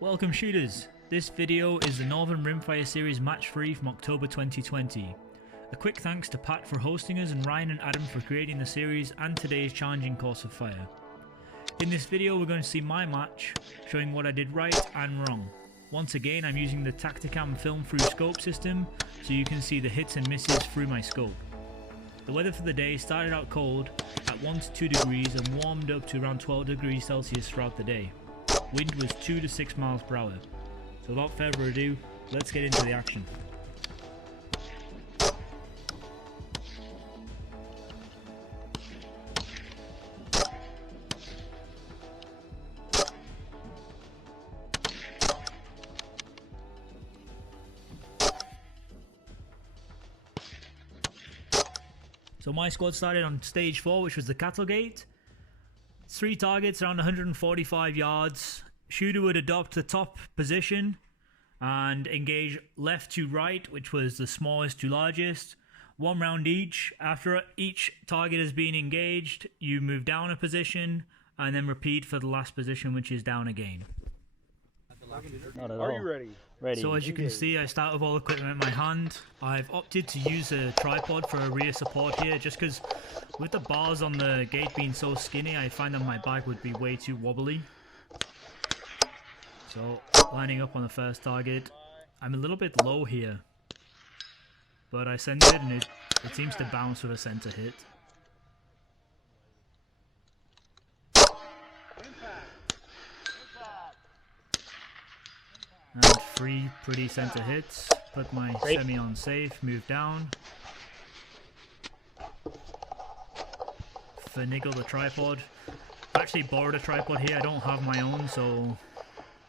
Welcome shooters, this video is the Northern Rimfire Series Match 3 from October 2020. A quick thanks to Pat for hosting us and Ryan and Adam for creating the series and today's challenging course of fire. In this video we're going to see my match, showing what I did right and wrong. Once again I'm using the Tacticam film through scope system so you can see the hits and misses through my scope. The weather for the day started out cold at 1 to 2 degrees and warmed up to around 12 degrees Celsius throughout the day. Wind was 2 to 6 miles per hour. So without further ado, let's get into the action. So my squad started on stage 4, which was the cattle gate. 3 targets around 145 yards. Shooter would adopt the top position and engage left to right, which was the smallest to largest. 1 round each. After each target has been engaged, you move down a position and then repeat for the last position, which is down again. Not at all. Are you ready? Ready. So as you can see, I start with all equipment in my hand. I've opted to use a tripod for a rear support here, just because with the bars on the gate being so skinny, I find that my bike would be way too wobbly. So, lining up on the first target. I'm a little bit low here, but I sent it and it seems to bounce with a center hit. And 3 pretty center hits. Put my semi on safe, move down. Finagle the tripod. I actually borrowed a tripod here, I don't have my own, so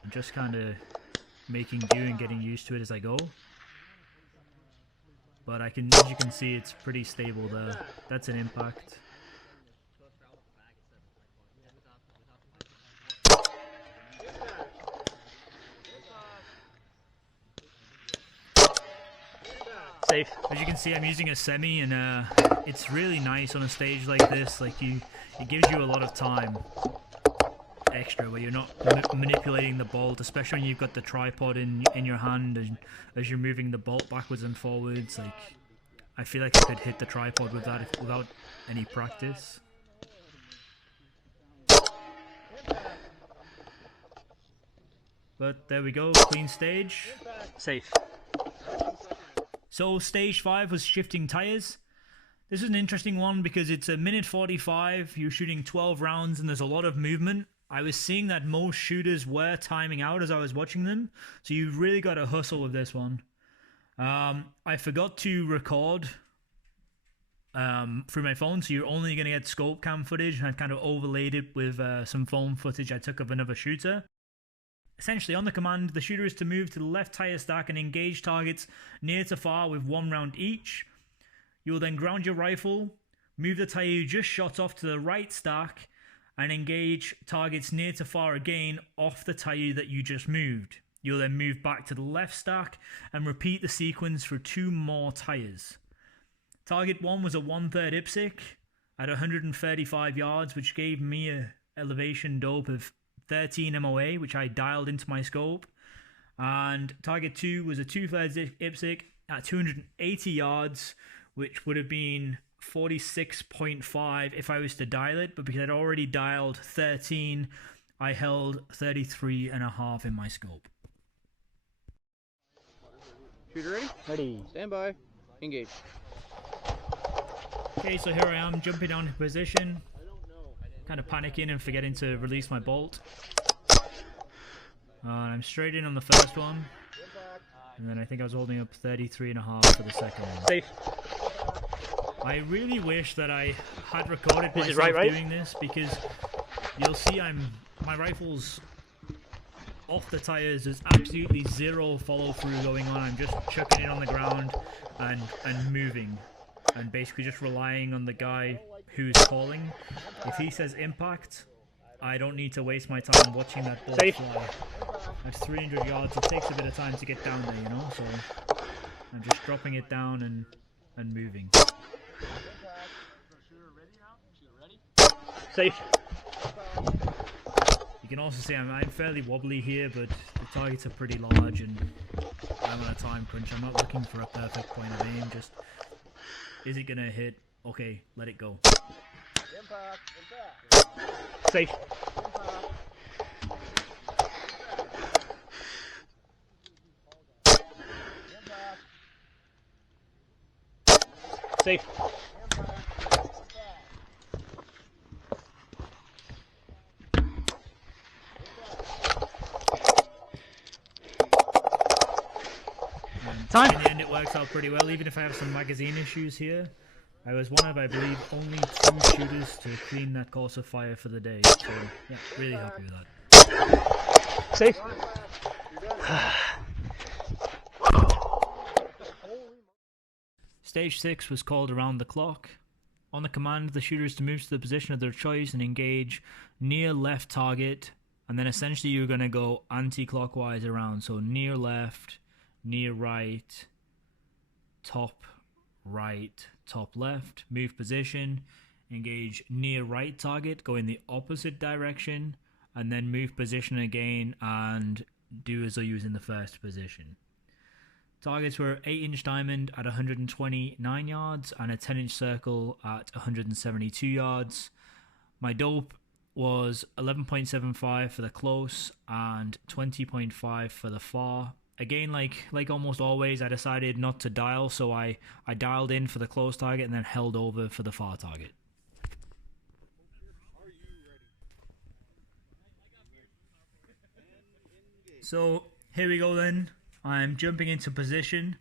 I'm just kind of making do and getting used to it as I go. But as you can see, it's pretty stable there. That's an impact. Safe. As you can see, I'm using a semi, and it's really nice on a stage like this. Like it gives you a lot of time extra where you're not manipulating the bolt, especially when you've got the tripod in your hand and as you're moving the bolt backwards and forwards. Like, I feel like I could hit the tripod with that without any practice. But there we go, clean stage. Safe. So stage 5 was shifting tires. This is an interesting one because it's a minute 45, you're shooting 12 rounds and there's a lot of movement. I was seeing that most shooters were timing out as I was watching them, so you really got to hustle with this one. I forgot to record through my phone, so you're only going to get scope cam footage, and I've kind of overlaid it with some phone footage I took of another shooter. Essentially, on the command, the shooter is to move to the left tire stack and engage targets near to far with 1 round each. You will then ground your rifle, move the tire you just shot off to the right stack, and engage targets near to far again off the tire that you just moved. You'll then move back to the left stack and repeat the sequence for 2 more tires. Target 1 was a 1/3 IPSC at 135 yards, which gave me an elevation dope of 13 MOA, which I dialed into my scope. And target 2 was a 2/3 IPSC at 280 yards, which would have been 46.5 if I was to dial it, but because I'd already dialed 13, I held 33.5 in my scope. Shooter ready? Ready. Stand by. Engage. Okay, so here I am jumping down to position, kind of panicking and forgetting to release my bolt. I'm straight in on the first one, and then I think I was holding up 33.5 for the second one. Safe. I really wish that I had recorded myself doing this, because you'll see my rifle's off the tires. There's absolutely zero follow through going on. I'm just chucking it on the ground and moving, and basically just relying on the guy who's calling. If he says impact, I don't need to waste my time watching that ball fly. That's 300 yards. It takes a bit of time to get down there, you know, so I'm just dropping it down and moving. Safe. You can also see I'm fairly wobbly here, but the targets are pretty large and I'm on a time crunch. I'm not looking for a perfect point of aim, just is it gonna hit? Okay, let it go. Safe. Safe. Time. In the end, it works out pretty well, even if I have some magazine issues here. I was one of, I believe, only 2 shooters to clean that course of fire for the day. So, yeah, really happy with that. Safe. Stage 6 was called around the clock. On the command, the shooter is to move to the position of their choice and engage near left target. And then essentially you're going to go anti-clockwise around. So near left, near right, top left, move position, engage near right target, go in the opposite direction, and then move position again and do as though you was in the first position. Targets were 8-inch diamond at 129 yards and a 10-inch circle at 172 yards. My dope was 11.75 for the close and 20.5 for the far. Again, like almost always, I decided not to dial, so I dialed in for the close target and then held over for the far target. So here we go then. I'm jumping into position.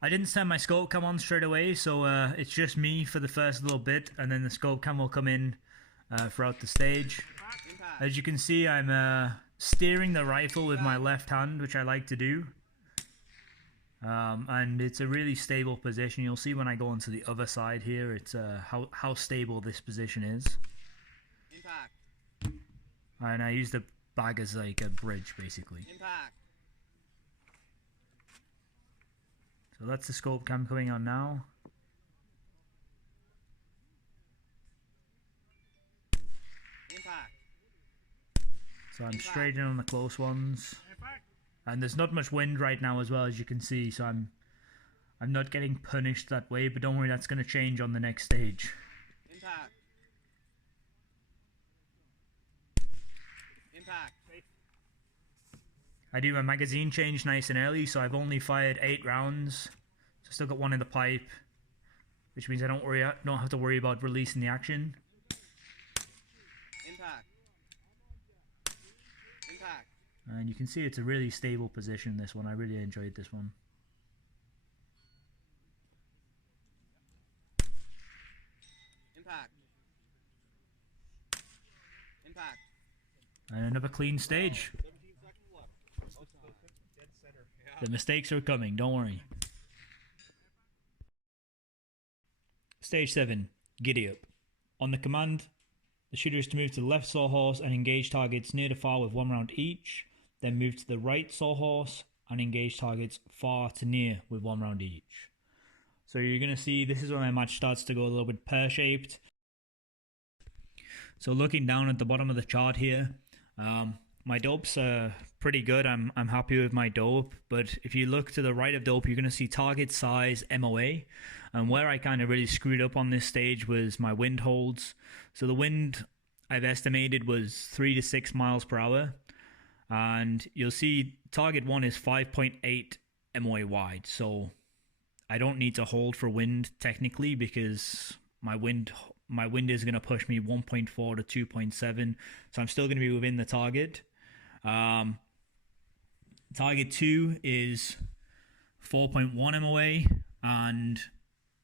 I didn't send my scope cam on straight away, so it's just me for the first little bit, and then the scope cam will come in throughout the stage. As you can see, I'm steering the rifle with my left hand, which I like to do. And it's a really stable position. You'll see when I go onto the other side here, it's how stable this position is. Impact. And I use the bag as like a bridge, basically. Impact. So that's the scope cam coming on now. Impact. So I'm straight in on the close ones. And there's not much wind right now as well, as you can see, so I'm not getting punished that way, but don't worry, that's going to change on the next stage. Impact. Impact. I do my magazine change nice and early, so I've only fired 8 rounds. So still got 1 in the pipe, which means I don't have to worry about releasing the action. Impact. Impact. And you can see it's a really stable position, this one. I really enjoyed this one. Impact. Impact. And another clean stage. The mistakes are coming, don't worry. Stage 7, giddy up. On the command, the shooter is to move to the left Sawhorse and engage targets near the far with 1 round each. Then move to the right Sawhorse and engage targets far to near with 1 round each. So you're going to see this is where my match starts to go a little bit pear-shaped. So looking down at the bottom of the chart here, my dopes are pretty good. I'm happy with my dope, but if you look to the right of dope, you're going to see target size MOA. And where I kind of really screwed up on this stage was my wind holds. So the wind I've estimated was 3 to 6 miles per hour. And you'll see target 1 is 5.8 MOA wide. So I don't need to hold for wind technically because my wind is going to push me 1.4 to 2.7. So I'm still going to be within the target. Target 2 is 4.1 MOA and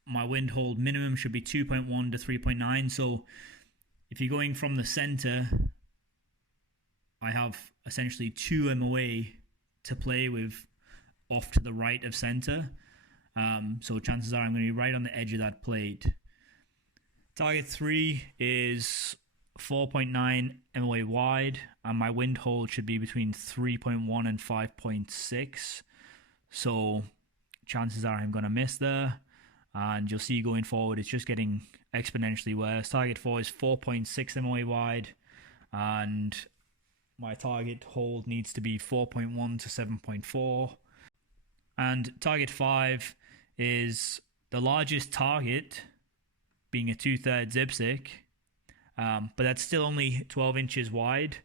my wind hold minimum should be 2.1 to 3.9. So if you're going from the center, I have essentially 2 MOA to play with off to the right of center. So chances are I'm going to be right on the edge of that plate. Target 3 is 4.9 MOA wide, and my wind hold should be between 3.1 and 5.6. So chances are I'm going to miss there, and you'll see going forward it's just getting exponentially worse. Target 4 is 4.6 MOA wide, and my target hold needs to be 4.1 to 7.4. And target 5 is the largest target, being a 2/3 zipstick, but that's still only 12 inches wide,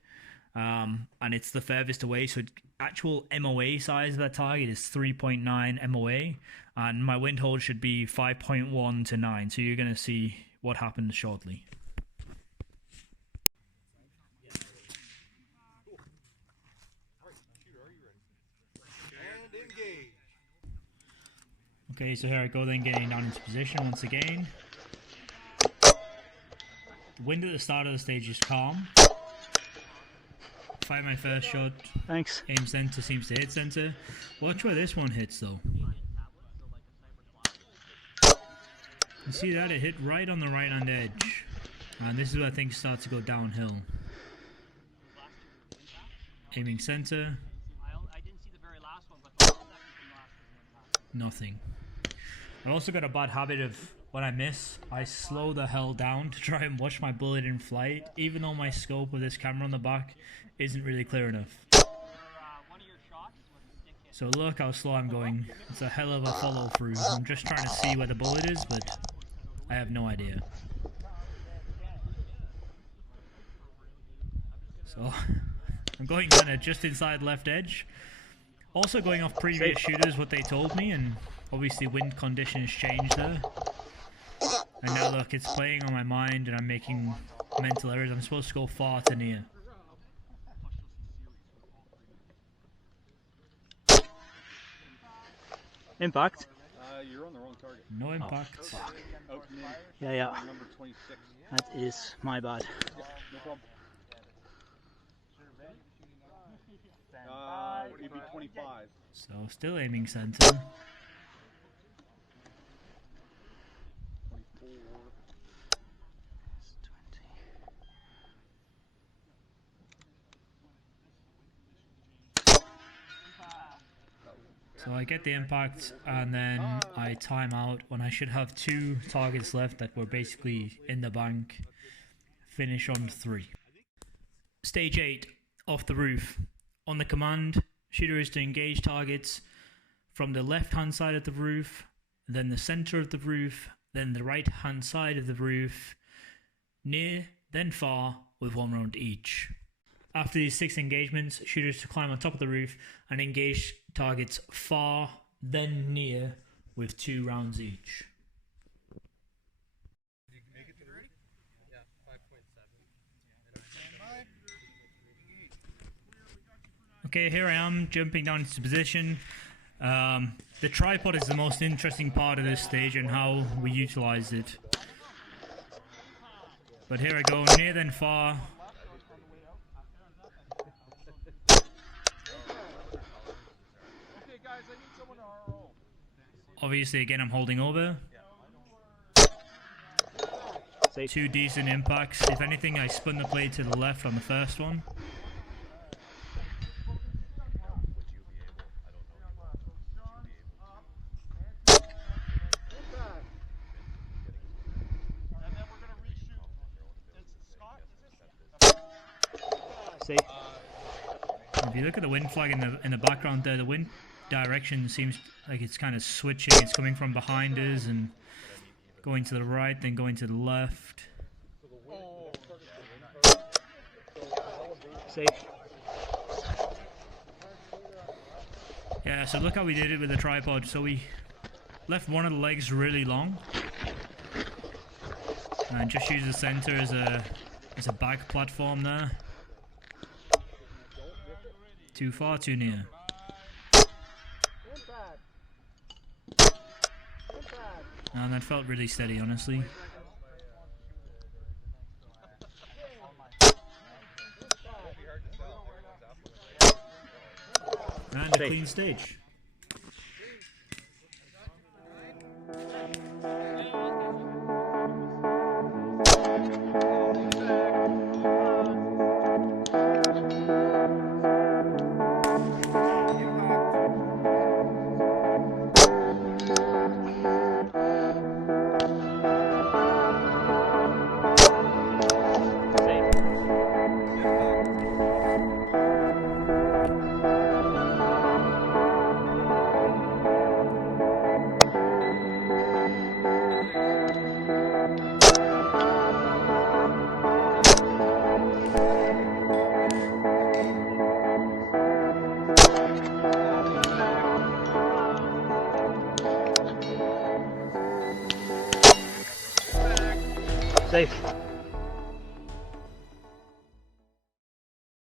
and it's the furthest away, so actual MOA size of that target is 3.9 MOA, and my wind hold should be 5.1 to 9, so you're going to see what happens shortly. Okay, so here I go then, getting down into position once again. The wind at the start of the stage is calm. Fire my first shot. Thanks. Aim center, seems to hit center. Watch where this one hits though. You see that? It hit right on the right hand edge. And this is where things start to go downhill. Aiming center. Nothing. I've also got a bad habit of, when I miss, I slow the hell down to try and watch my bullet in flight, even though my scope with this camera on the back isn't really clear enough. So look how slow I'm going. It's a hell of a follow through. I'm just trying to see where the bullet is, but I have no idea. So I'm going kind of just inside left edge. Also going off previous shooters, what they told me, and obviously wind conditions changed there. And now look, it's playing on my mind and I'm making mental errors. I'm supposed to go far to near. Impact? You're on the wrong target. No impact. Out near Yeah. number 26. That is my bad. No problem. Maybe 25. So still aiming center. 24. So I get the impact and then I time out when I should have 2 targets left that were basically in the bank. Finish on 3. Stage 8, off the roof. On the command, shooter is to engage targets from the left hand side of the roof, then the center of the roof, then the right hand side of the roof, near, then far, with 1 round each. After these 6 engagements, shooters to climb on top of the roof and engage targets far, then near, with 2 rounds each. Okay, here I am, jumping down into position. The tripod is the most interesting part of this stage and how we utilize it. But here I go, near then far. Obviously, again, I'm holding over. 2 decent impacts. If anything, I spun the blade to the left on the first one. If you look at the wind flag in the background there, the wind direction seems like it's kind of switching. It's coming from behind us and going to the right, then going to the left. Safe. Yeah, so look how we did it with the tripod. So we left one of the legs really long and just used the center as a back platform there. Too far, too near. And that felt really steady, honestly. And a clean stage. Safe.